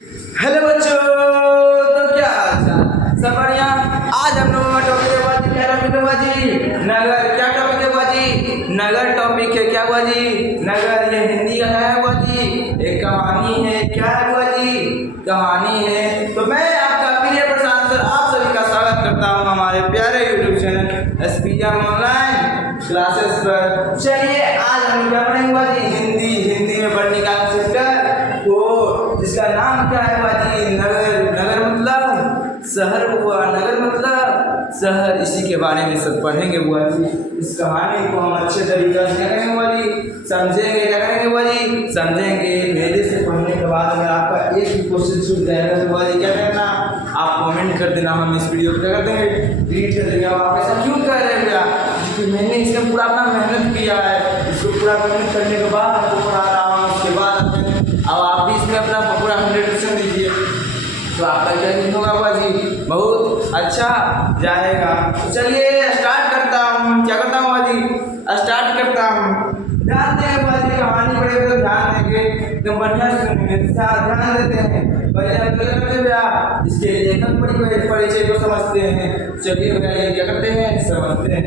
Hello बच्चों, तो क्या हाल चाल? सब बढ़िया। आज हम लोगों का टॉपिक है बाजी। क्या टॉपिक है बाजी? नगर। क्या टॉपिक है बाजी? नगर टॉपिक है। क्या बाजी? नगर। ये हिंदी का है बाजी, एक कहानी है। क्या है बाजी? कहानी है। तो मैं आपका प्रिय प्रशांत सर आप सभी का स्वागत करता हूँ हमारे प्यारे YouTube channel SPM online classes पर। चलिए आज हम क्या पढ़ेंगे बाजी? हिंदी में पढ़ने का चैप्टर जिसका नाम क्या है बाजी? नगर। नगर मतलब शहर हुआ, नगर मतलब शहर। इसी के बारे में सब पढ़ेंगे बुआ जी। इस कहानी को हम अच्छे तरीके से क्या करेंगे बुआ जी? समझेंगे। क्या करेंगे बुआ जी? समझेंगे। मेरे से पढ़ने के बाद अगर आपका एक भी क्वेश्चन छूट जाएगा तो बुआ जी क्या करना? आप कमेंट कर देना। हम इस वीडियो को क्या कर देंगे? डिलीट कर देंगे। अब आप ऐसा क्यों कर रहे हैं भैया? क्योंकि मैंने इसमें पूरा अपना मेहनत किया है। इसको पूरा मेहनत करने के बाद आपको पढ़ा रहा हूँ। उसके बाद अब आप भी इसमें अपना पूरा 100% दीजिए तो आपका क्या दिन होगा बाजी? बहुत अच्छा जाएगा। तो चलिए स्टार्ट करता हूँ। क्या करता हूँ बाजी? स्टार्ट करता हूँ। ध्यान देंगे बाजी, कहानी पढ़ेंगे तो ध्यान देंगे, एकदम बढ़िया सुनेंगे, ध्यान देते हैं। पहले हम क्या करते हैं भैया? इसके लेखक परिचय को समझते हैं। चलिए भैया ये क्या करते हैं? समझते हैं।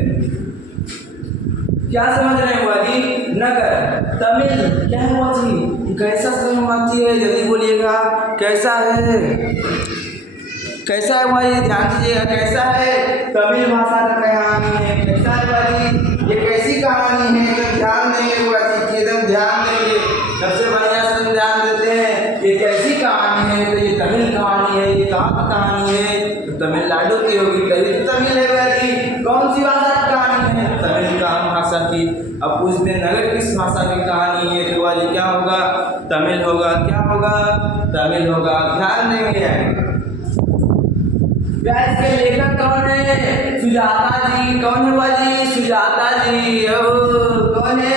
क्या समझ रहे हैं बाजी? नगर तमिल। क्या है बाजी? कैसा समझ आती है? जल्दी बोलिएगा। कैसा है? कैसा है भाई? ध्यान दीजिएगा। कैसा है? तमिल भाषा का कहानी है। कैसा है भाई? ये कैसी कहानी है? तो ध्यान देंगे बाजी, एकदम ध्यान देंगे। सबसे बढ़िया से ध्यान देते हैं। ये कैसी कहानी है? तो ये तमिल कहानी है। ये कहाँ की कहानी है? तो तमिलनाडु की होगी, तभी तो तमिल है बाजी। कौन सी भाषा की कहानी है? तमिल भाषा की। अब पूछते हैं नगर किस भाषा की कहानी है? तो वाली क्या होगा? तमिल होगा। क्या होगा? तमिल होगा। ध्यान देंगे। इसके लेखक कौन है? सुजाता जी। कौन है बाजी? सुजाता जी। कौन है?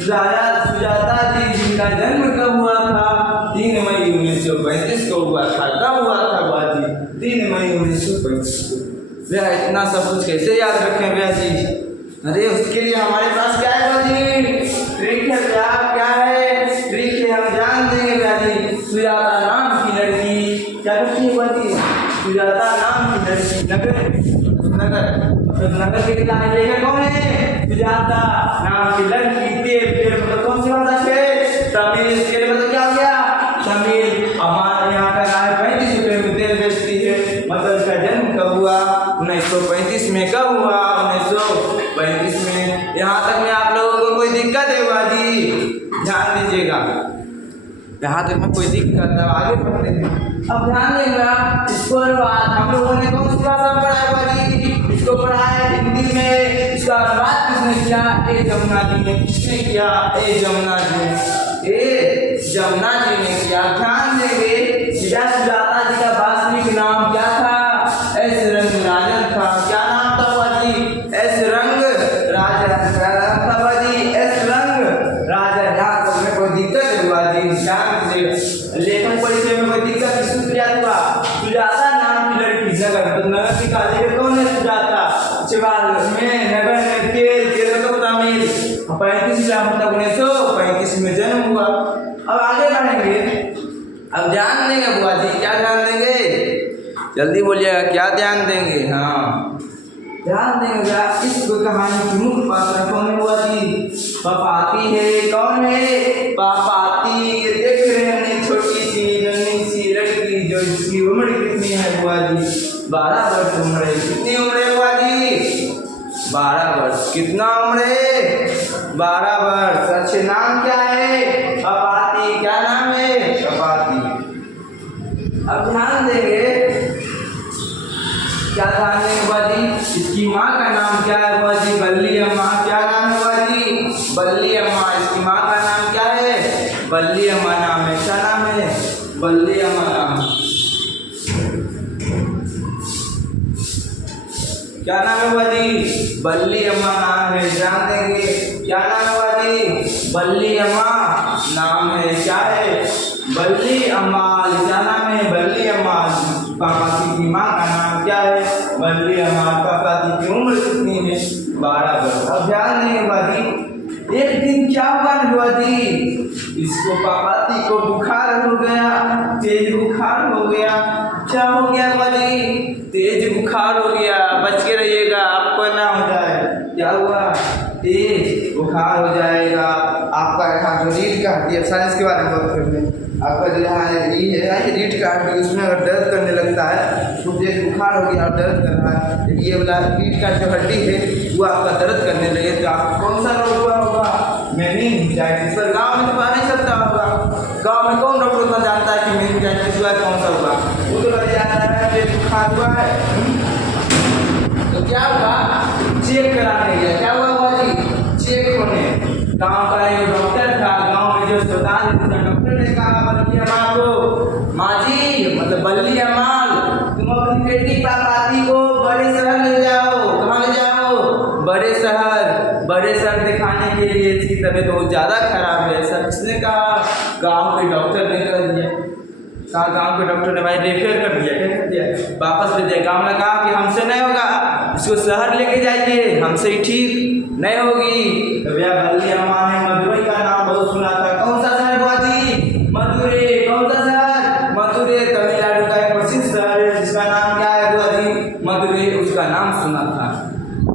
सुजाता जी, जिनका जन्म कब हुआ था? 3 मई 1935 को हुआ था। कब हुआ था बाजी? 3 मई 1935 को। भैया इतना सब कुछ कैसे याद रखें भैया जी? अरे उसके लिए हमारे पास क्या है बाजी? ट्रिक है भैया। क्या है? ट्रिक है, हम जान देंगे भैया जी। सुजाता नाम की लड़की क्या करती है बाजी? सुजाता नाम की लड़की नगर के किताब लेखक कौन है? सुजाता नाम की लड़की। तेल मतलब कौन सी भाषा से? तमिल। तेल मतलब क्या हो गया? तमिल। हमारे यहाँ का राय 35 रुपये में तेल बेचती है। मतलब इसका जन्म कब हुआ? 1935 में। कब हुआ? 1935 में। यहाँ तक में आप लोगों को कोई दिक्कत है बाजी? ध्यान दीजिएगा। यहाँ तक में कोई दिक्कत है? आगे बढ़ते हैं। अब ध्यान देगा। इसको हम लोगों ने कौन सी भाषा में पढ़ा है बाजी? इसको पढ़ा है हिंदी में। इसका अनुवाद किसने किया? ए जमुना जी ने। किसने किया? ए जमुना जी ने। ए जमुना जी ने किया। ध्यान देंगे। सुजाता जी का वास्तविक नाम क्या था? एस रंगराजन था। क्या नाम था बाजी? एस रंगराजन। क्या नाम था बाजी? एस रंगराजन। यहाँ तक में कोई दिक्कत है बाजी? ध्यान दीजिएगा। लेखन परिचय में कोई दिक्कत किसको याद हुआ? सुजाता नाम की लड़की। नगर तो नगर की काली कौन है? सुजाता। चिवाल में नगर में तेल तो तमिल। 35 मतलब 1935 में जन्म हुआ। अब आगे बढ़ेंगे। अब ध्यान देंगे बुआ जी। क्या ध्यान देंगे? जल्दी बोलिएगा। क्या ध्यान देंगे? हाँ ध्यान देंगे। इस कहानी की मुख्य पात्र कौन है बुआ जी? पापाती है। कौन है? पापाती। ये देख रहे हैं छोटी सी नन्ही सी लड़की, जो इसकी उम्र कितनी है बुआ जी? 12 वर्ष उम्र है। कितनी उम्र है बुआ जी? 12 वर्ष। कितना उम्र है? 12 वर्ष। अच्छे नाम क्या है? पापाती। क्या नाम है? पापाती। अब ध्यान देंगे। क्या ध्यान देंगे बाजी? इसकी माँ का नाम क्या है बाजी? बल्ली अम्मा। क्या नाम है बाजी? बल्ली अम्मा। इसकी माँ का नाम क्या है? बल्ली अम्मा नाम है। क्या नाम है? बल्ली अम्मा नाम। क्या नाम है बाजी? बल्ली अम्मा नाम है। ध्यान देंगे। क्या नाम है बाजी? बल्ली अम्मा नाम है। क्या है? बल्ली अम्मा। क्या नाम है? बल्ली अम्मा। पापाती की माँ का नाम क्या है? बल्ली अम्मा। पापाती की उम्र कितनी है? 12 वर्ष। अब ध्यान देंगे बाजी। एक दिन क्या हुआ बाजी? इसको पापाती को बुखार हो गया। तेज बुखार बुखार हो गया। क्या हो गया बाजी? तेज बुखार हो गया, बच के रहिएगा आपको ना हो जाए। क्या हुआ? तेज बुखार हो जाएगा आपका। यहाँ जो रीढ़ का हड्डी, साइंस के बारे में बात करते हैं। आपका जो यहाँ रीढ़ का हड्डी, उसमें अगर दर्द करने लगता है तो तेज बुखार हो गया और दर्द कर रहा है, ये वाला रीढ़ का जो हड्डी है वो आपका दर्द करने लगे तो आपको कौन सा रोग हुआ होगा? मेनिंजाइटिस। पर गाँव में तो पता नहीं चलता होगा। गाँव में कौन डॉक्टर को जानता है कि मेनिंजाइटिस हुआ है, कौन सा हुआ? वो तो लग जाता है पेट बुखार हुआ है। तो क्या हुआ? चेक कराने गया। क्या हुआ बाजी? चेक होने। गाँव का एक डॉक्टर था, गाँव में जो अस्पताल था, डॉक्टर ने कहा बल्ली अमाल को, माँ जी मतलब बल्ली अमाल, तुम अपनी बेटी पापाती को बड़े शहर ले जाओ। कहाँ ले जाओ? बड़े शहर दिखाने के लिए, इसकी तबीयत बहुत ज़्यादा खराब है। सब किसने कहा? गाँव के डॉक्टर ने कर दिया। कहा गाँव के डॉक्टर ने भाई रेफर कर दिया। क्या कर दिया? वापस ले दिया। गाँव ने कहा कि हमसे नहीं होगा, इसको शहर लेके जाइए, हमसे ही ठीक नहीं होगी। तो भैया बल्ली अम्मा ने मदुरई का नाम बहुत सुना था। कौन सा शहर बाजी? मदुरई। कौन सा शहर? मदुरई। तमिलनाडु का एक प्रसिद्ध शहर है जिसका नाम क्या है बाजी? मदुरई। उसका नाम सुना था।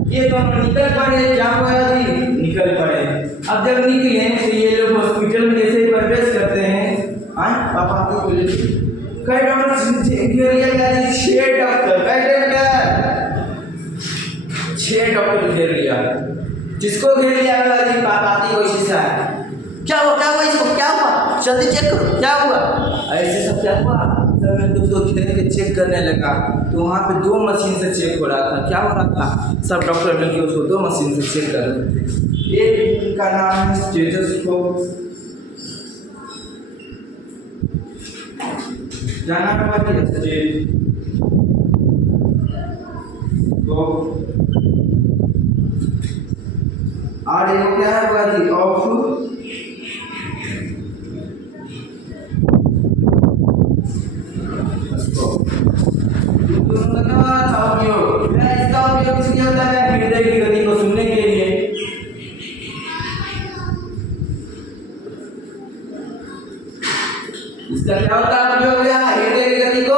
ये दोनों निकल पड़े। क्या हुआ जी? निकल पड़े। अब जब निकले तो ये लोग हॉस्पिटल में जैसे ही प्रवेश करते हैं, पापा को बोले कई डॉक्टर घेर लिया गया। 6 डॉक्टर, कई डॉक्टर? 6 डॉक्टर घेर लिया। जिसको घेर लिया जी? पापाती को शीशा। क्या हुआ? क्या हुआ इसको? क्या हुआ? जल्दी चेक करो। क्या हुआ? ऐसे सब क्या हुआ? जब मैं उसको घेर के चेक करने लगा तो वहाँ पे 2 मशीन से चेक हो रहा था। क्या हो रहा था? सब डॉक्टर मिलकर उसको 2 मशीन से चेक कर रहे थे। एक का नाम है स्टेथोस्कोप। जाना पड़ेगा तो और ये क्या है बाजी? ऑफ इसका उपयोग किसके होता है? हृदय की गति को सुनने के लिए। इसका क्या होता है उपयोग? हृदय की गति को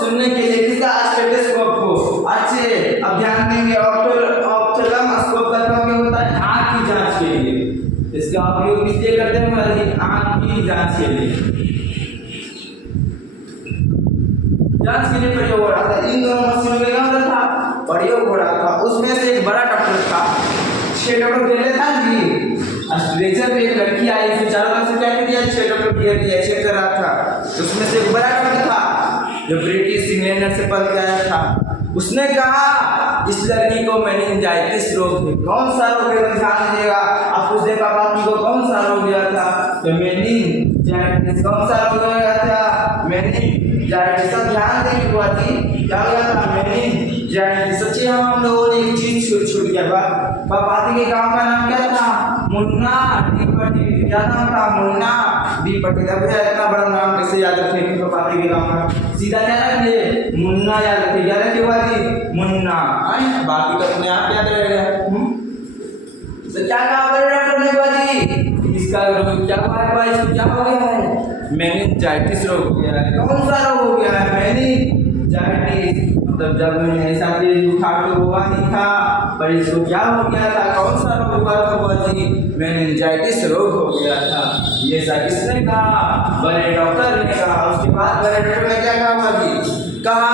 सुनने के लिए। किसका? स्टेथोस्कोप को। अच्छे अब ध्यान देंगे। ऑप्थेल्मोस्कोप का उपयोग होता है आँख की जांच के लिए। इसका उपयोग किस लिए करते हैं? आँख की जांच के लिए। जांच के लिए प्रयोग हो रहा था। इन दोनों मशीनों में क्या था? प्रयोग हो रहा था। उसमें से एक बड़ा डॉक्टर था। 6 डॉक्टर घेर लेता जी। स्ट्रेचर पे एक लड़की आई, उसे चारों तरफ से क्या कर दिया? 6 डॉक्टर घेर दिया, चेक कर रहा था। उसमें से एक बड़ा डॉक्टर था जो ब्रिटिश इंग्लैंड से पढ़ के आया था। उसने कहा इस लड़की को मेनिंजाइटिस रोग है। कौन सा रोग है? ध्यान दीजिएगा। आप पूछ दे पापा को कौन सा रोग गया था? तो मेनिंजाइटिस। कौन सा रोग गया था? मेनिंजाइटिस। सब ध्यान देंगे बाजी। क्या गया था? मेनिंजाइटिस। सच्ची हम लोगों ने एक चीज छूट गया। पापाती के गांव का नाम क्या था? मुन्ना डी पटेल। क्या नाम था? मुन्ना डी पटेल। अब इतना बड़ा नाम कैसे याद रखेंगे? पापाती के गांव का सीधा क्या रखे? मुन्ना याद रखे। क्या रखे बाजी? मुन्ना। बाकी तो अपने आप याद रहेगा। तो क्या कहा बड़े डॉक्टर ने बाजी? इसका रोग क्या हुआ है भाई? क्या हो गया है? मेनिंजाइटिस रोग हो गया है। कौन सा रोग हो गया है? मेनिंजाइटिस। मतलब जब मैंने ऐसा तेज बुखार तो हुआ नहीं था, पर इसको क्या हो गया था? कौन सा रोग हुआ था बाजी? मेनिंजाइटिस रोग हो गया था। ये ऐसा किसने कहा? बड़े डॉक्टर ने कहा। उसके बाद बड़े डॉक्टर ने क्या कहा बाजी? कहा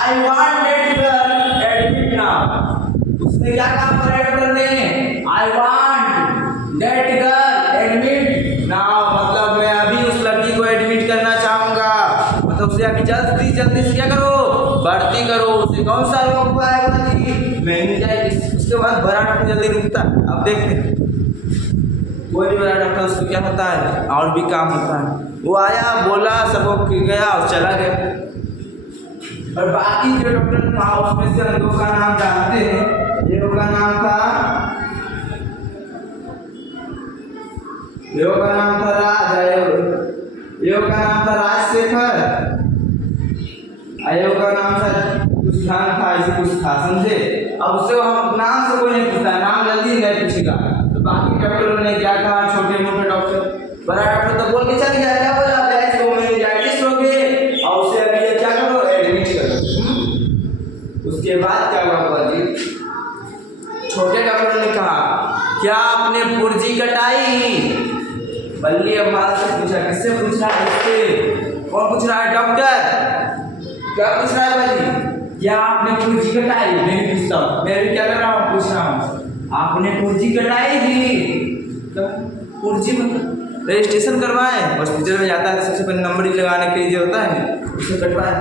आई वांट एडमिट नाउ। उसने क्या कहा बड़े डॉक्टर ने? I want that girl admit now. मतलब मैं अभी उस लड़की को एडमिट करना चाहूंगा। मतलब उसे अभी जल्दी से क्या करो? भर्ती करो। उसे कौन सा रोग हुआ है बाजी? मेनिंजाइटिस। उसके बाद बड़ा डॉक्टर जल्दी रुकता। अब देखते हैं कोई भी बड़ा डॉक्टर उसको क्या होता है? और भी काम होता है। वो आया, बोला, सबको गया और चला गया। और बाकी जो डॉक्टर था उसमें से हम लोग का नाम जानते हैं। ये लोग का नाम था राजशेखर। आयोग का नाम था कुछ ध्यान था, ऐसे कुछ था, समझे? अब उससे हम नाम से कोई नहीं पूछता, नाम जल्दी नहीं पूछेगा। तो बाकी डॉक्टरों ने क्या कहा? छोटे मोटे डॉक्टर। बड़ा डॉक्टर तो बोल के चल गया। क्या बोला? इसको मेनिंजाइटिस रोग है, बल्ली अम्माल से पूछा, किससे पूछा? इससे। कौन पूछ रहा है? डॉक्टर। क्या पूछ रहा है भाई? क्या आपने कुर्सी कटाई? मैं भी पूछता हूँ, मैं भी क्या कर रहा हूँ, पूछ रहा हूँ। आपने कुर्सी कटाई थी? कुर्सी मतलब रजिस्ट्रेशन करवाए, हॉस्पिटल में जाता है तो सबसे पहले नंबर ही लगाने के लिए जो होता है उसे कटवाए।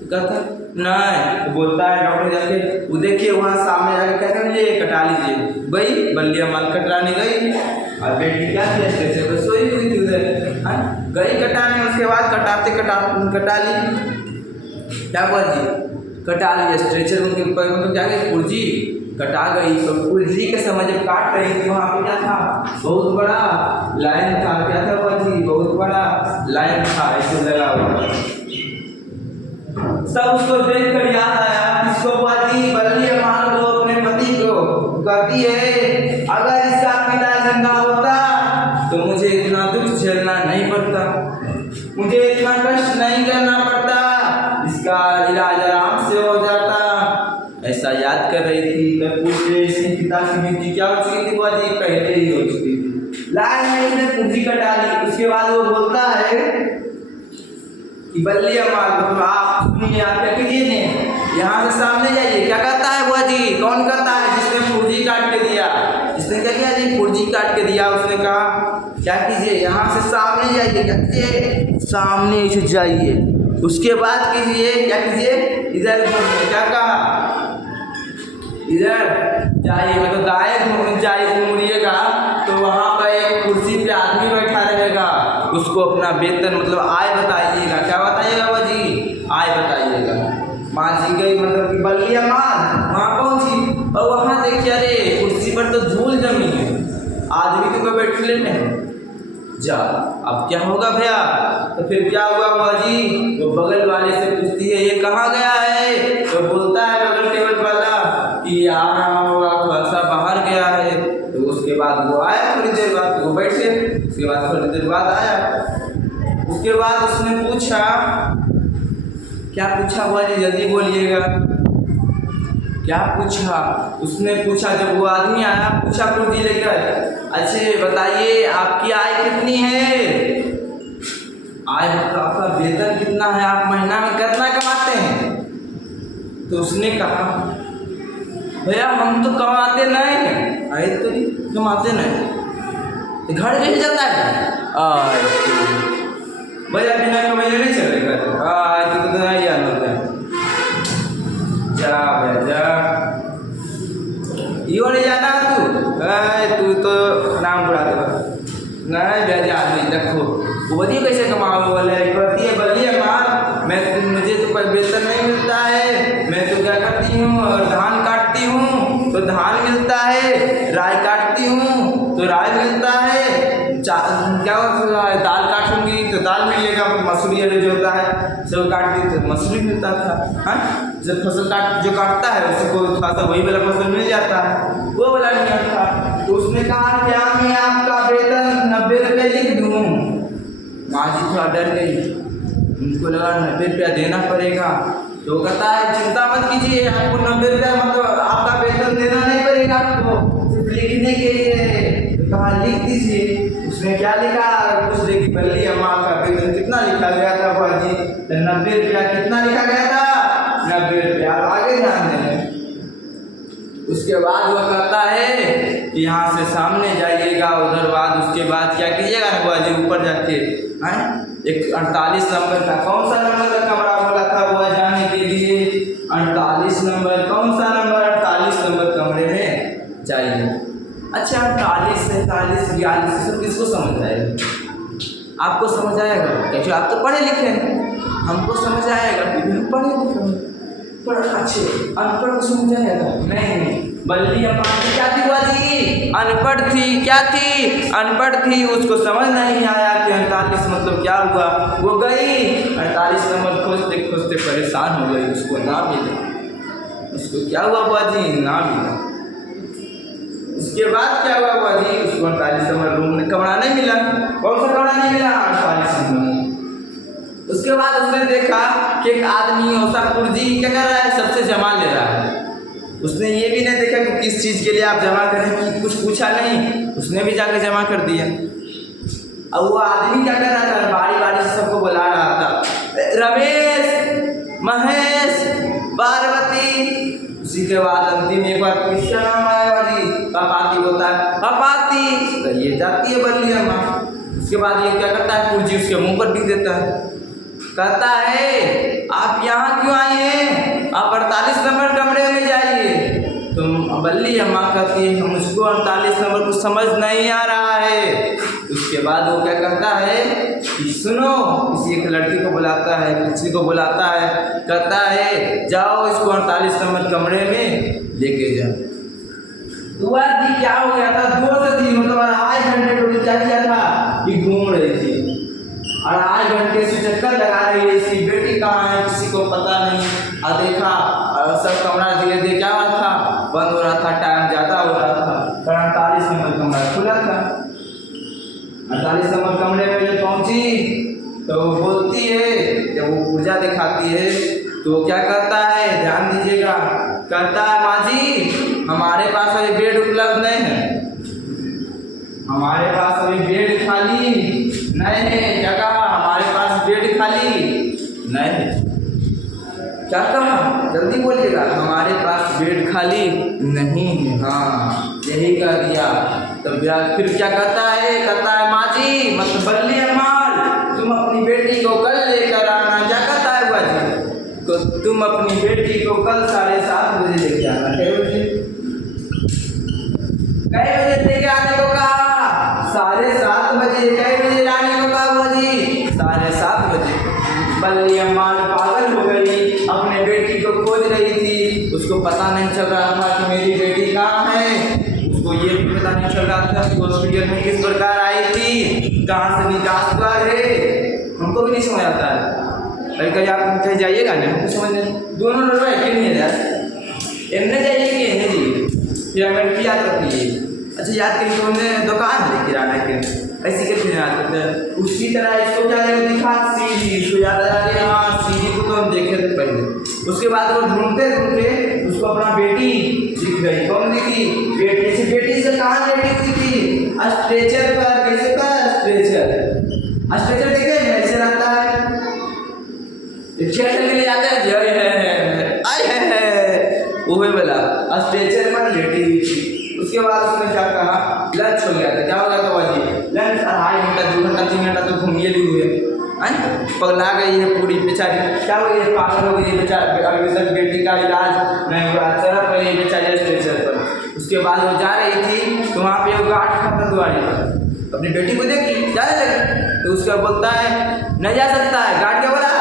तो कहता नहीं, तो बोलता है डॉक्टर जाके, वो देखिए वहाँ सामने जाके क्या कर लीजिए, कटा लीजिए। गई बल्ली अम्माल कटवाने गई और बेटी क्या किया, स्टेशन पर सोई हुई थी उधर। गई कटाने, उसके बाद कटा ली। क्या हुआ जी? कटा लिया स्ट्रेचर उनके ऊपर, मतलब क्या गई पुर्जी कटा गई। तो पुर्जी के समय जब काट रही थी वहाँ पे क्या था, बहुत बड़ा लाइन था। क्या था हुआ जी? बहुत बड़ा लाइन था ऐसे लगा हुआ। सब उसको देख कर याद आया, किसको हुआ जी? बल्ली अम्माल को, अपने पति को। कहती है अगर इसका पिता जिंदा होता तो मुझे इतना दुख झेलना नहीं पड़ता, मुझे इतना कष्ट नहीं करना पड़ता, इसका इलाज आराम से हो जाता। ऐसा याद कर रही थी। तब पूछ रही इसके पिता की मृत्यु क्या हो चुकी थी बुआ जी? पहले ही हो चुकी थी। लाइन में इसने कुर्सी कटा ली। उसके बाद वो बोलता है कि बल्ली अम्माल को आप सुनिए, आप क्या कीजिए ने यहाँ से सामने जाइए। क्या कहता है बुआ जी? कौन कहता है? जिसने पुर्जी काट के दिया। जिसने क्या किया जी? पुर्जी काट के दिया। उसने कहा क्या कीजिए, यहाँ से सामने जाइए। क्या कीजिए? सामने से जाइए। उसके बाद कीजिए, क्या कीजिए? इधर घूमिए। क्या कहा? इधर जाइए, मतलब दाएं जाइए, मुड़िएगा तो वहाँ पर एक कुर्सी पे आदमी बैठा रहेगा। उसको अपना वेतन मतलब आय बताइएगा। क्या बताइएगा बुआ जी? आय बताइएगा। माँ जी गई, मतलब कि बल्ली अम्माल वहाँ पहुँची और वहाँ देखिए अरे कुर्सी पर तो धूल जमी है, आदमी तो बैठे नहीं। जा अब क्या होगा भैया? तो फिर क्या हुआ बुआ जी? वो बगल वाले से पूछती है ये कहाँ गया है? तो बोलता है बगल टेबल वाला कि आ रहा होगा, थोड़ा सा बाहर गया है। तो उसके बाद वो आया, थोड़ी देर बाद वो बैठे, उसके बाद थोड़ी देर बाद आया। उसके बाद उसने पूछा, क्या पूछा बुआ जी? जल्दी बोलिएगा। क्या पूछा? उसने पूछा, जब वो आदमी आया पूछा कुर्सी लेकर, अच्छे बताइए आपकी आय कितनी है? आय आपका वेतन कितना है? आप महीना में कितना कमाते हैं? तो उसने कहा भैया हम तो कमाते नहीं हैं। आए तो कमाते नहीं, घर कैसे जाता है? भैया बिना कमाई नहीं चलेगा। तो नहीं याद होता है। जा भैया जा, यो नहीं जाना तू तो नाम बुरा दे नहीं भैया। आदमी देखो वो बताइए कैसे कमाओ बोले, कहती है बल्ली अम्माल मुझे तो कोई वेतन नहीं मिलता है, मैं तो क्या करती हूँ धान काटती हूँ तो धान मिलता है, राय काटती हूँ तो राय मिलता है, क्या दाल काटूंगी तो दाल मिलेगा, मसूरी जो होता है सब काट दी तो मसूरी मिलता था। हाँ जब फसल जो काटता है उसको थोड़ा सा वही वाला फसल मिल जाता है, वो वाला नियम था। तो उसने कहा क्या मैं आपका वेतन 90 रुपये लिख दूँ? माँ जी थोड़ा डर गई, उनको लगा 90 रुपया देना पड़ेगा। तो कहता है चिंता मत कीजिए, आपको 90 रुपया मतलब आपका वेतन देना नहीं पड़ेगा, आपको सिर्फ लिखने के लिए। तो कहा लिख दीजिए। उसने क्या लिखा? कुछ देखी बल्ली अम्माल का वेतन कितना लिखा गया था बुआ जी? 90 रुपया। कितना लिखा गया था? 90 रुपया। आगे ध्यान दें। उसके बाद वह कहता है कि यहाँ से सामने जाइएगा उधर, बाद उसके बाद क्या कीजिएगा ना बुआ जी? ऊपर जाके एक 48 नंबर का, कौन सा नंबर का कमरा बोला था बुआ जाने के लिए? 48 नंबर। कौन सा नंबर? 48 नंबर कमरे में जाइए। अच्छा 48, 47, 42 सब किसको समझ आएगा? आपको समझ आएगा क्योंकि आप तो पढ़े लिखे हैं। हमको समझ आएगा क्योंकि हम पढ़े लिखे हैं, पर अच्छे अनपढ़ को समझ आएगा नहीं। बल्ली अम्माल क्या थी बुआ जी? अनपढ़ थी। क्या थी? अनपढ़ थी। उसको समझ नहीं आया कि 48 मतलब क्या हुआ। वो गई 48 नंबर खोजते खोजते परेशान हो गई, उसको ना मिला। उसको क्या हुआ बुआ जी? ना मिला। उसके बाद क्या हुआ बुआ जी? उसको 48 नंबर रूम में कमरा नहीं मिला। कौन सा कमरा नहीं मिला? 48 नंबर। उसके बाद उसने देखा कि एक आदमी औसा कुर्जी क्या कर रहा है? सबसे जमा ले रहा है। उसने ये भी नहीं देखा कि किस चीज़ के लिए आप जमा करें, कि कुछ पूछा नहीं, उसने भी जाकर जमा कर दिया। अब वो आदमी क्या कर रहा था, बारी बारी से सबको बुला रहा था, रमेश, महेश, पार्वती। उसी के बाद अंतिम एक बार किसका नाम आया जी, पापाती होता है, पापाती। तो ये जाती है बल्ली अम्मा। उसके बाद ये क्या करता है, कुर्जी उसके मुंह पर टिक देता है, कहता है आप यहाँ क्यों आए हैं, आप 48 नंबर कमरे में जाइए। तुम बल्ली अम्मा कहती है मुझको 48 नंबर कुछ समझ नहीं आ रहा है। उसके बाद वो क्या करता है कि सुनो, किसी एक लड़की को बुलाता है, किसी को बुलाता है, कहता है जाओ इसको 48 नंबर कमरे में लेके जाओ। तो जी क्या हो गया था, 2 से 3 मतलब 2.5 घंटे टोटल क्या किया था कि घूम रही थी, और 2.5 घंटे से चक्कर लगा रही है, इसकी बेटी कहाँ है किसी को पता नहीं। और देखा और सब कमरा धीरे धीरे क्या हुआ था, बंद हो रहा था, टाइम ज़्यादा हो रहा था, 48 नंबर कमरा खुला था। 48 नंबर कमरे में जब पहुंची तो वो बोलती है, जब वो पूजा दिखाती है तो वो क्या करता है, ध्यान दीजिएगा, कहता है माँ जी हमारे पास अभी बेड उपलब्ध नहीं है, हमारे पास अभी बेड खाली नहीं है। क्या कहा, हमारे पास बेड खाली नहीं है। क्या कहा, जल्दी बोलिएगा, हमारे पास बेड खाली नहीं है। हाँ यही कह दिया। तब फिर क्या कहता है माँ जी मतलब बल्ली अम्मा तुम अपनी बेटी को कल लेकर आना। क्या कहता है बुआ जी, तो तुम अपनी बेटी को कल 7:30 बजे लेके आना। कै बजे लेके आने को कहा, 7:30 बजे। कै बजे लाने को कहा बुआ जी, 7:30 बजे। बल्ली अम्मा पागल हो गई, अपने बेटी को खोज रही थी, उसको पता नहीं चल रहा था कि मेरी बेटी कहाँ है, उसको ये भी पता नहीं चल रहा था कि हॉस्पिटल में किस प्रकार आई थी, कहाँ से निकास द्वार है, हमको भी नहीं समझ आता है। अरे कहीं आप कहीं जाइएगा ना, हमको समझ नहीं, दोनों लोग क्यों नहीं है, एमने जाइए कि एमने जाइए, फिर हमें याद रखिए। अच्छा याद करिए तो हमने दुकान है किराना के, ऐसी कैसे याद करते हैं। उसी तरह इसको क्या दिखा, सीढ़ी, इसको याद आ रही है, हाँ सीढ़ी को तो हम देखे थे पहले। उसके बाद वो ढूंढते ढूंढते उसको अपना बेटी दिख गई। कौन दिखी, बेटी से। बेटी से कहाँ बेटी दिखी, स्ट्रेचर पर। कैसे का स्ट्रेचर, स्ट्रेचर देखे ऐसे रहता है, स्ट्रेचर के लिए जाते हैं, जय है आय है वो वाला स्ट्रेचर पर लेटी हुई थी। उसके बाद उसने क्या कहा, लंच हो गया था। क्या हो गया था बाजी, लंच 2.5 घंटा 2 घंटा 3 घंटा तो घूमिए ली हुए हैं, पगला गई है पूरी बेचारी। क्या हो गई, पागल हो गई है बेचारी, अभी तक बेटी का इलाज नहीं हुआ, तरफ रही बेचारी स्ट्रेचर पर। उसके बाद वो जा रही थी तो वहाँ पे वो गार्ड खड़ा था द्वारे पर, अपनी बेटी को देखी जाने लगी, तो उसका बोलता है नहीं जा सकता है। गार्ड क्या बोला,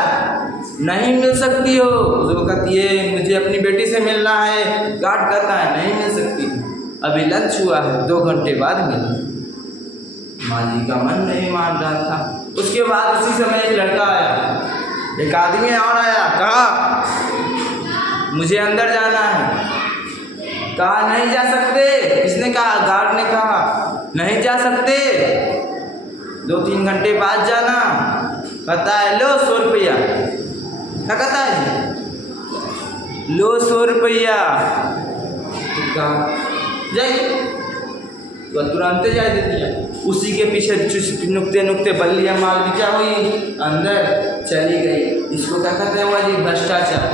नहीं मिल सकती हो। जो कहती है मुझे अपनी बेटी से मिलना है। गार्ड कहता है नहीं मिल सकती, अभी लंच हुआ है, 2 घंटे बाद मिला। माँ जी का मन नहीं मान रहा था। उसके बाद उसी समय एक लड़का आया, एक आदमी और आया, कहा मुझे अंदर जाना है। कहा नहीं जा सकते। किसने कहा, गार्ड ने कहा नहीं जा सकते, 2-3 घंटे बाद जाना। कहता है लो 100 रुपया। क्या कहता है, लो 100 रुपया। तो कहा जाइए, तो तुरंत जा देती है। उसी के पीछे नुकते नुकते बल्ली अम्मा क्या हुई, अंदर चली गई। इसको क्या कहते हैं हुआ जी, भ्रष्टाचार।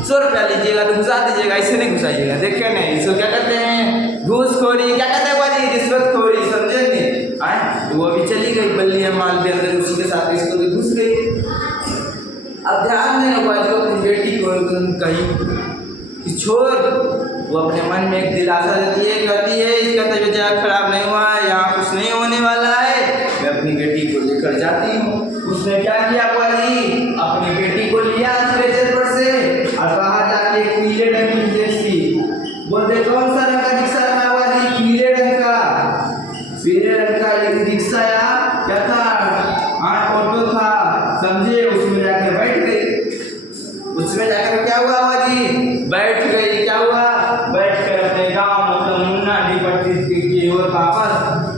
100 रुपया लीजिएगा तो घुसा दीजिएगा, ऐसे नहीं घुसाइएगा, देखे नहीं, इसको क्या कहते हैं, घूसखोरी। क्या कहते हैं हुआ जी, रिश्वतखोरी, समझेंगे। तो वो भी चली गई बल्ली अम्मा के अंदर, उसी के साथ इसको भी घुस गई। अब ध्यान देना हुआ जो अपनी बेटी को कहीं छोड़, वो अपने मन में एक दिलासा देती है, कहती है इसका तबीयत ज़्यादा खराब नहीं हुआ है, यहाँ कुछ नहीं होने वाला है, मैं अपनी बेटी को लेकर जाती हूँ। उसने क्या किया बुआ जी, अपनी बेटी को लिया स्ट्रेचर पर से और बाहर जाके एक पीले रंग की रिक्शा, बोलते कौन सा रंग का रिक्शा था बुआ जी, पीले रंग का। पीले रंग का एक रिक्शा क्या था, ऑटो था, समझे। उसमें जाकर बैठ गई। उसमें जाकर क्या हुआ बुआ जी, बैठ गई। क्या हुआ, बैठ कर अपने गाँव मतलब मुन्ना डिपट्टी की ओर वापस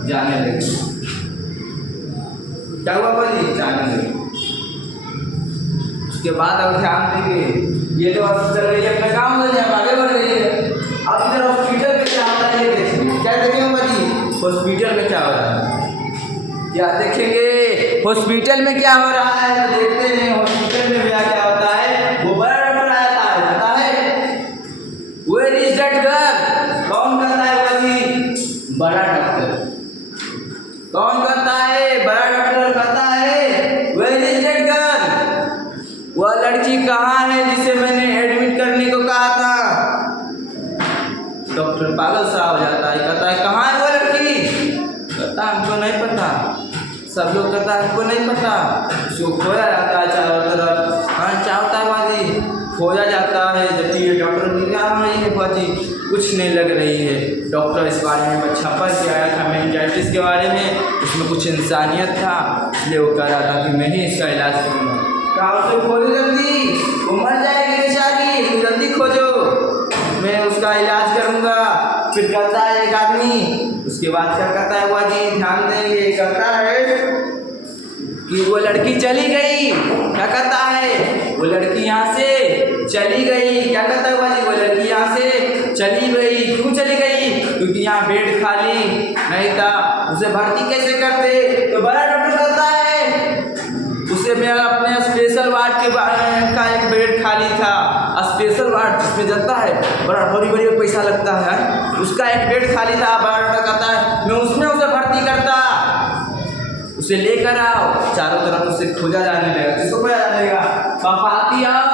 जाने लगी। क्या हुआ बुआ जी, जाने लगी। उसके बाद अब ध्यान देंगे, ये तो अब चल रही है अपने गाँव में, जब आगे बढ़ रही है। अब इधर हॉस्पिटल में क्या हो रहा है ये देखिए, क्या देखेंगे बुआ जी, हॉस्पिटल में क्या हो रहा है। क्या देखेंगे हॉस्पिटल में क्या हो रहा है, तो देखते हैं हॉस्पिटल में क्या होता है। वो बड़ा डॉक्टर आता है, पता है वेयर इज दैट गर्ल, कौन करता है भाई, बड़ा डॉक्टर। कौन करता है, बड़ा डॉक्टर करता है वेयर इज दैट गर्ल, वह लड़की कहाँ है जिसे मैंने एडमिट करने को कहा था। डॉक्टर पागल सा हो जाता है, कहता है कहाँ है वो लड़की, कहता है हमको नहीं पता। सब लोग कहता है हमको नहीं पता, उसको खोया जाता है चारों तरफ। हाँ चाहता है बाजी, खोया जाता है। जबकि ये डॉक्टर की क्या हो रही है बाजी, कुछ नहीं लग रही है। डॉक्टर इस बारे में अच्छा पढ़ के आया था मेनिंजाइटिस के बारे में, उसमें कुछ इंसानियत था, इसलिए वो कह रहा था कि मैं ही इसका इलाज करूँगा। कहा उसे खोलो जल्दी, वो मर जाएगी बेचारी, जल्दी खोजो, मैं उसका इलाज करूँगा। फिर कहता है एक आदमी, उसके बाद क्या कहता है वो जी, ध्यान देंगे, कहता है कि वो लड़की चली गई। क्या कहता है, वो लड़की यहाँ से चली गई। क्या कहता है वो जी, वो लड़की यहाँ से चली गई। क्यों चली गई, क्योंकि यहाँ बेड खाली नहीं था, उसे भर्ती कैसे करते। तो बड़ा डॉक्टर कहता है उसे मेरा अपने स्पेशल वार्ड के का एक बेड खाली था, स्पेशल वार्ड जिसमें जाता है बड़ा बड़ी पैसा लगता है, उसका एक बेड खाली था। बड़ा डॉक्टर कहता है मैं उसमें उसे भर्ती करता, उसे लेकर आओ। चारों तरफ उसे खोजा जाने लगा। किसको खोजा जाएगा, पापाती और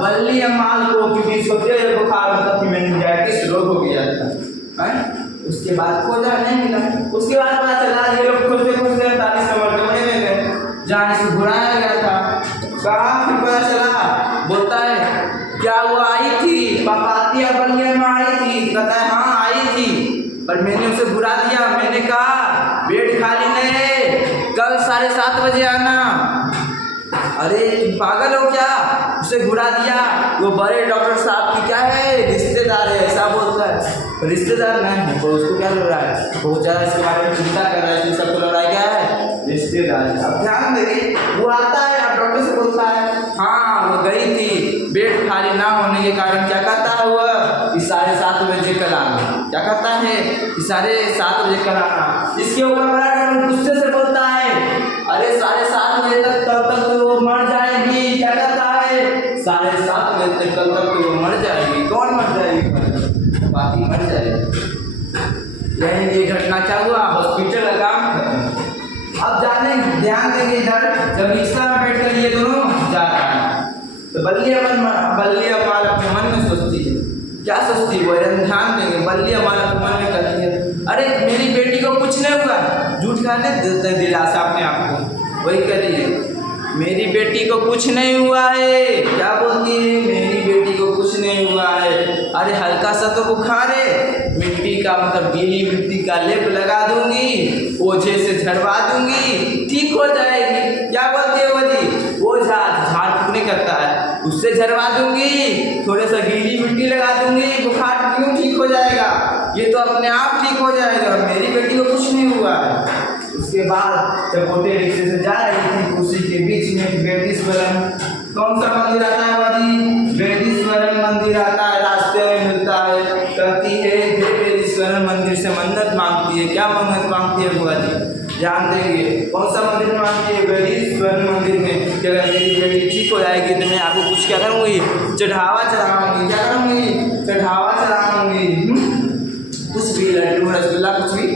बल्ली अम्माल को, क्योंकि सोचे बुखार मतलब कि मेनिंजाइटिस रोग हो गया था। उसके बाद खोजा नहीं मिला। उसके बाद पता चला ये लोग खोजते 48 नंबर कमरे में गए जहाँ इसको घुराया गया था। कहाँ फिर पता चला, बोलता है क्या वो आई थी, पापाती और बल्ली अम्मा आई थी। कहता है हाँ आई थी, पर मैंने उसे बुला दिया। मैंने कहा बेड खाली नहीं है, कल 7:30 बजे आना। अरे तुम पागल हो क्या, उसे घुरा दिया। वो बड़े डॉक्टर साहब की क्या है, रिश्तेदार है, ऐसा बोलता है। रिश्तेदार नहीं, तो उसको क्या लग रहा है, बहुत ज़्यादा इसके बारे में चिंता कर रहा है, इन सबको लग रहा है क्या है, रिश्तेदार। अब ध्यान देंगे, वो आता है, अब डॉक्टर से बोलता है हाँ वो गई थी, बेड खाली ना होने के कारण क्या कहता है वह कि 7:30 बजे कल आना। क्या कहता है कि 7:30 बजे कल आना। इसके ऊपर बड़ा डॉक्टर गुस्से से बोलता है अरे 7:30 बजे तक, तब तक तो वो मर जाएगी। क्या कहता है 7:30 बजे तक, तब तक तो वो मर जाएगी। कौन मर जाएगी, बाकी मर जाएगी। यही ये घटना क्या हुआ, हॉस्पिटल का काम खत्म। अब जाने ध्यान देंगे इधर, जब रिक्शा में बैठ कर ये दोनों जा रहा है तो बल्ली अम्माल अपने मन में सोचती है। क्या सोचती है वो, ध्यान देंगे। बल्ली अम्माल अपने मन में कहती है अरे मेरी बेटी को कुछ नहीं हुआ, झूठ कहने देते दिलासा अपने आप को। वही कह रही है मेरी बेटी को कुछ नहीं हुआ है। क्या बोलती है, मेरी बेटी को कुछ नहीं हुआ है। अरे हल्का सा तो बुखार है, मिट्टी का मतलब गीली मिट्टी का लेप लगा दूंगी, ओझे से झड़वा दूंगी, ठीक हो जाएगी। क्या बोलती है वो जी, वो झाड़ फूक नहीं करता है, उससे झड़वा दूंगी, थोड़े सा गीली मिट्टी लगा दूंगी, बुखार क्यों ठीक हो जाएगा, ये तो अपने आप ठीक हो जाएगा, मेरी बेटी को कुछ नहीं हुआ है। उसके बाद जब मोटे रिक्शे से जा रही थी, उसी के बीच में वेदीश्वरम, कौन सा मंदिर आता है वाली, वेदीश्वरम मंदिर आता है, रास्ते में मिलता है। कहती है हे वेदीश्वरम मंदिर से मन्नत मांगती है। क्या मन्नत मांगती है बुआ जी, ध्यान देंगे। कौन सा मंदिर मांगती है, वेदीश्वरम मंदिर में कि अगर मेरी बेटी ठीक हो जाएगी तो मैं आपको कुछ क्या करूँगी, चढ़ावा चढ़ाऊँगी। क्या करूँगी, चढ़ावा चढ़ाऊँगी, कुछ भी लड्डू रसगुल्ला कुछ भी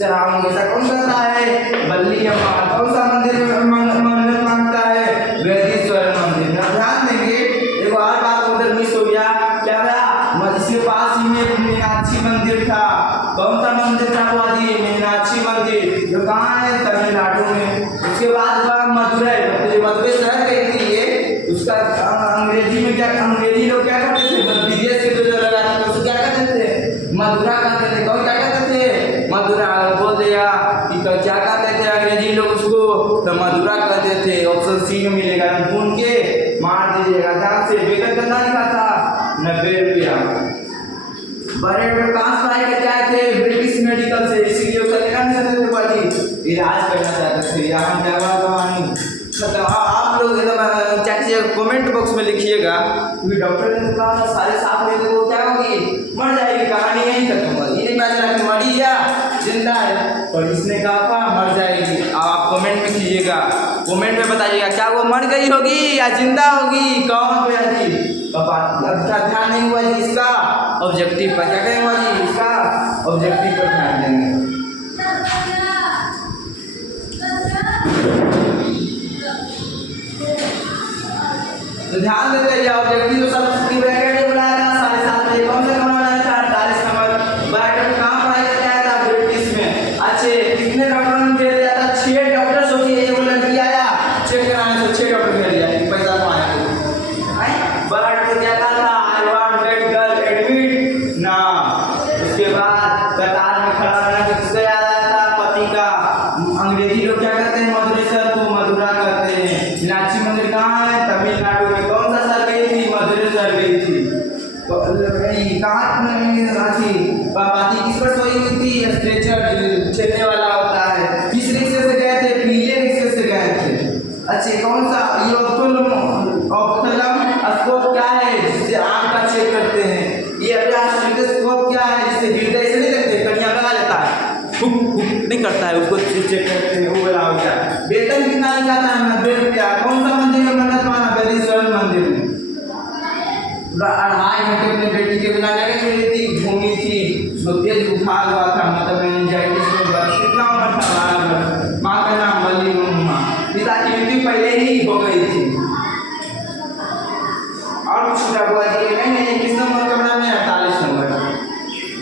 चढ़ाऊंगी। ऐसा कौन करता है, बल्ली अम्माल। कौन सा मंदिर में मन्नत मांगता है, वेदीश्वर मंदिर में। ध्यान देंगे, एक और बात उधर मिस हो गया। क्या था, इसके पास ही में मीनाक्षी मंदिर था। कौन सा मंदिर था वादी, मीनाक्षी मंदिर, जो कहाँ है, तमिलनाडु में। उसके बाद वह मदुरई शहर गई थी ये, उसका अंग्रेजी में क्या, अंग्रेजी लोग क्या करते थे, विदेश के जो लगाते थे उसको क्या कहते थे, मधुरा कहते थे। कौन क्या कहते थे, मधुरा। बोल दिया कि क्या कहते थे अंग्रेजी लोग उसको, तो मधुरा कहते थे। ऑप्शन सी में मिलेगा, ढूंढ के मार दीजिएगा ध्यान से। वेतन कितना लिखा था, 90 रुपया। बड़े कहाँ से पढ़ाई करके आए थे, ब्रिटिश मेडिकल से, इसीलिए उसका लिखा नहीं चाहते थे बाजी, इलाज करना चाहते थे। यहाँ जवाब आप लोग कमेंट बॉक्स में लिखिएगा, क्योंकि डॉक्टर ने कहा 7:30 बजे को क्या होगी, मर जाएगी। कहानी यहीं खत्म होगी, ये नहीं पता चला कि मरी जा जिंदा है, और इसने कहा था मर जाएगी। अब आप कमेंट में कीजिएगा, कमेंट में बताइएगा क्या वो मर गई होगी या जिंदा होगी, कौन हुआ जी? पापा अच्छा ध्यान नहीं हुआ जी इसका ऑब्जेक्टिव पर, क्या करेंगे जी इसका ऑब्जेक्टिव पर ध्यान देंगे। तो ध्यान देते रहिए, ऑब्जेक्टिव तो सब की ब्रैकेट में बनाया था 7.5 कौन सा कमरा बनाया था 48 नंबर ब्रैकेट में कहाँ पढ़ाया जाता था ब्रिटिश में। अच्छे कितने डॉक्टर ने दे दिया था 6 डॉक्टर, सोचिए एक लड़की आया चेक कराने से 6 डॉक्टर दे दिया पैसा तो आया ब्रैकेट क्या था I want that girl admit ना। उसके बाद कतार में खड़ा रहना किससे याद आया था पति का। अंग्रेजी लोग क्या कहते हैं मधुरेश्वर को मधुरा कहते हैं। मीनाक्षी मंदिर कहाँ है तमिलनाडु में, कौन सा सर गई थी मधुरेश्वर गई थी। कहाँ थी पाती किस पर सोई हुई थी स्ट्रेचर चलने वाला होता है। किस रिक्शे से गए थे पीले रिक्शे से गए थे। अच्छे कौन सा ये ऑप्थेलम स्कोप क्या है जिससे आँख का चेक करते हैं। ये स्टेथोस्कोप क्या है जिससे हृदय से नहीं देखते कड़ियाँ लगा लेता है हुक नहीं करता है उसको चेक करते हैं वो वाला हो गया। वेतन कितना निकालता है 90 रुपया। कौन सा मंदिर में मन्नत माना बेलीश्वर मंदिर में। 2.5 घंटे अपने बेटी के बिना लगे गई थी घूमी थी उसको तेज बुखार हुआ था मतलब एंजाइटिस में कितना उम्र था 12 वर्ष। माँ का नाम बली माँ, पिता की मृत्यु पहले ही हो गई थी। और कुछ छूटा हुआ जी नहीं किस नंबर कमरा में 48 नंबर।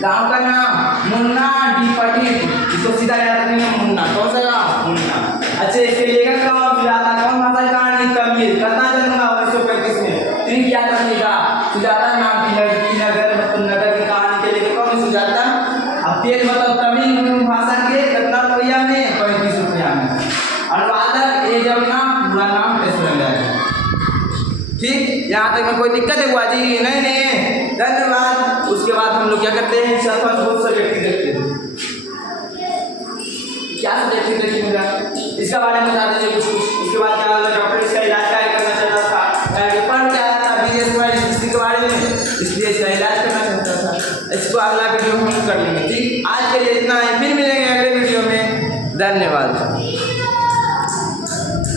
गाँव का नाम मुन्ना डी पटेल, इसको सीधा याद रखना मुन्ना। कौन सा गाँव मुन्ना। अच्छे इसके लेखक कौन सुजाता कौन भाषा कहानी तमिल कतना जन्म हुआ 1935 में। ट्रिक याद रखिएगा सुजाता नाम की लड़की नगर मतलब नगर की कहानी के लेखक कौन सुजाता। अब तेज मतलब तमिल भाषा के कितना रुपया में 35 रुपया में। अनुवादक ए जमुना पूरा नाम ऐश्वर्या है। ठीक यहाँ तक में कोई दिक्कत है बुआ जी नहीं धन्यवाद। उसके बाद हम लोग क्या करते हैं बहुत सब्जेक्ट देखते हैं। क्या सब्जेक्ट देखिएगा इसका बारे में बता दीजिए कुछ। इसके बाद क्या डॉक्टर इसका इलाज क्या करना चाहता था पेपर क्या था BS के बारे में इसलिए इसका इलाज करना चाहता था। इसको अगला वीडियो हम कर लेंगे। ठीक आज के लिए इतना है, फिर मिलेंगे अगले वीडियो में। धन्यवाद।